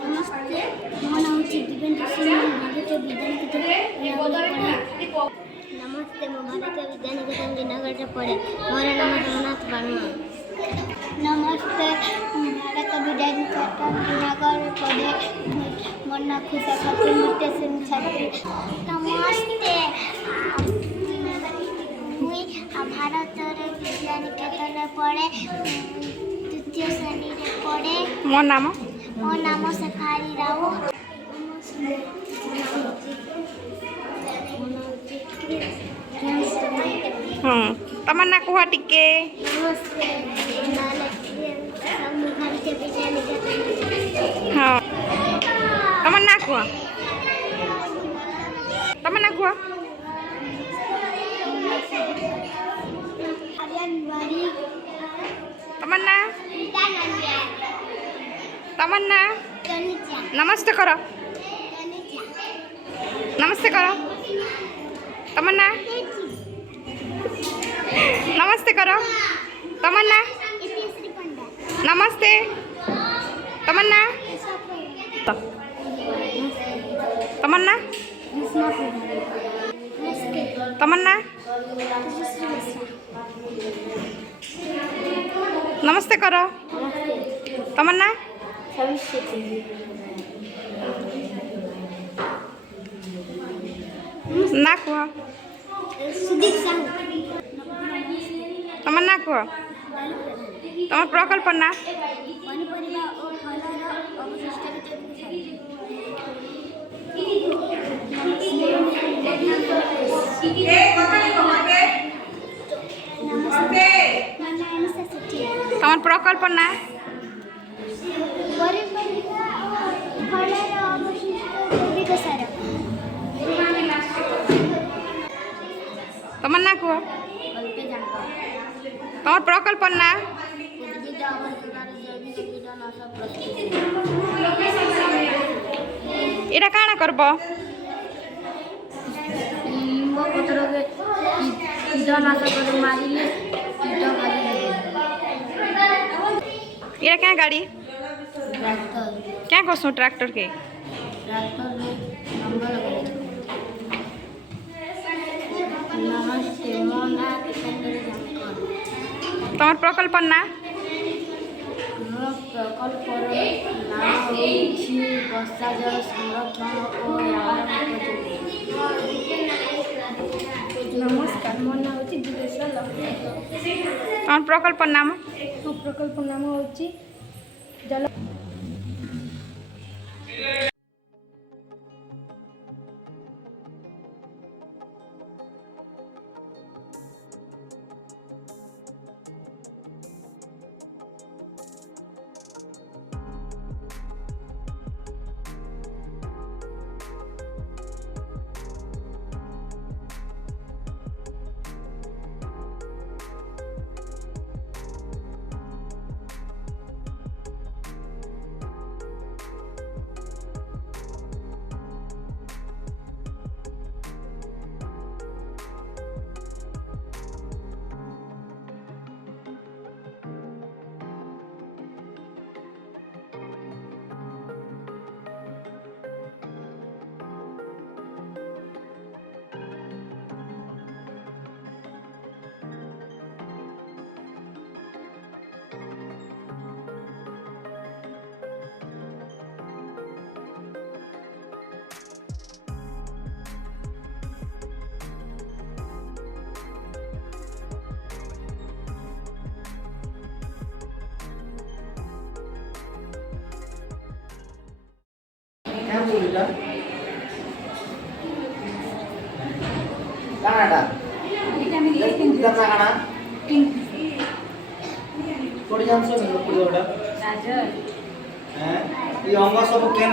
नमस्ते, मो नाम दिव्येन्द्र सिंह, भारतीय विद्यानिकेतन दीनगढ़ पढ़े। मोर नाम रघुनाथ वर्मा। नमस्ते, भारत विद्यानिकेतन दीनगढ़ पढ़े। मोर नाम खुशा खातून, नृत्य सिंह छात्री। नमस्ते, मुई भारत विद्यानिकेतन पढ़े, तृतीय श्रेणी पढ़े। मोर नाम शेफाली राव। तमन्ना कुह टिके। हाँ तमन्ना कुह तमन्ना नमस्ते करो तमन्ना नमस्ते करो तमन्ना नमस्ते तमन्ना तमन्ना तमन्ना नमस्ते करो तमन्ना ना कुह तमन्ना कुह तुम प्रकल्प ना तुम प्रकल्प ना तमन्ना कुह तुम प्रकल्प ना एटा काना करब एटा क्या गाड़ी क्या करसु ट्रैक्टर के तुम प्रकल्प ना वर्षा जल संरक्षण और नमस्कार, मो नाम हूँ दिवेश्वर लक्ष्मी। तुम प्रकल्प नाम हूँ जल कानाडा इधर काना थोड़ी जान से मिलो पूरी ओडा गाजर हैं ये अंग सब केन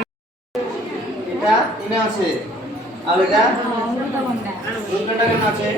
এটা ইনে আছে আর এটা অমৃতভণ্ডা কেন আছে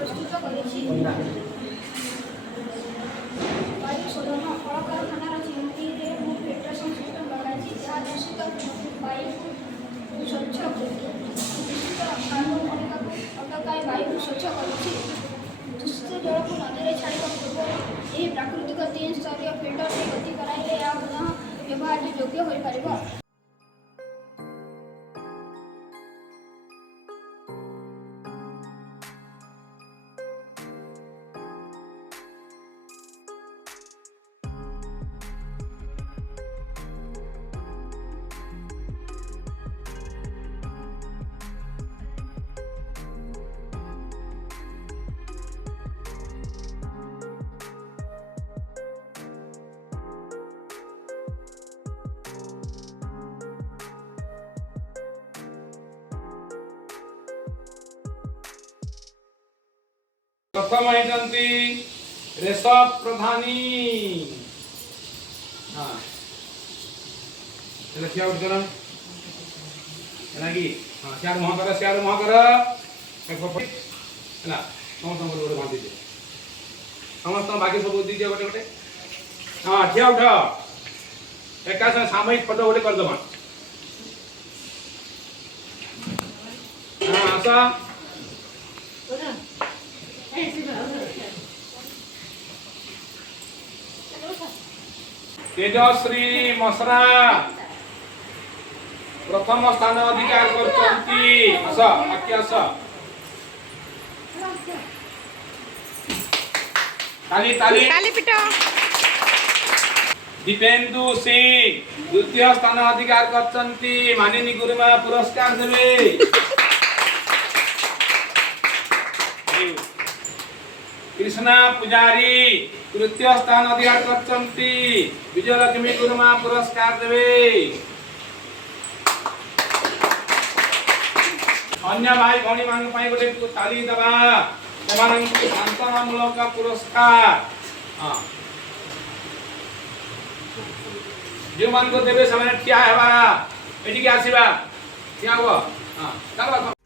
ପ୍ରସ୍ତୁତ କରିଛି। ବାୟୁ ଶୋଧନ କଳକାରଖାନାର ଚିମୁଟିରେ ମୁଁ ଫିଲ୍ଟରେସନ୍ ସିଷ୍ଟମ୍ ଲଗାଇଛି ଯାହା ଦୂଷିତ ବାୟୁକୁ ସ୍ୱଚ୍ଛ ଦୂଷିତ କାର୍ବନ କଣିକାକୁ ଅଟକାଇ ବାୟୁକୁ ସ୍ୱଚ୍ଛ କରୁଛି। ଦୂଷିତ ଜଳକୁ ନଦୀରେ ଛାଡ଼ିବା ପୂର୍ବରୁ ଏହି ପ୍ରାକୃତିକ 3 ସ୍ତରୀୟ ଫିଲ୍ଟରରେ ଗତି କରାଇଲେ ଏହା ପୁନଃ ବ୍ୟବହାର ଯୋଗ୍ୟ ହୋଇପାରିବ। प्रथम होती ऋषभ प्रधानी। हाँ क्या उठ कर हाँ सियार मुह कर समस्त गोटे बांधि दे समस्त बाकी सब दीजिए गोटे गोटे हाँ ठिया उठ एका सामयिक फोटो गोटे करदे हाँ आसा तेजश्री मसरा प्रथम स्थान अधिकार करछंती आस आके आस ताली ताली ताली पिटो। दीपेंदु सिंह द्वितीय स्थान अधिकार करछंती माननीय गुरुमा पुरस्कार देबे। कृष्णा पुजारी तृतीय स्थान अधिकार करछंती विजयलक्ष्मी गुरुमा पुरस्कार देवे। अन्य भाई भौणी मान गोटे ताली दबा सांत्वना मूलक पुरस्कार हाँ जो मान को देवे से ठिया हेबा एटिके आसीबा ठिया हो हाँ चलो।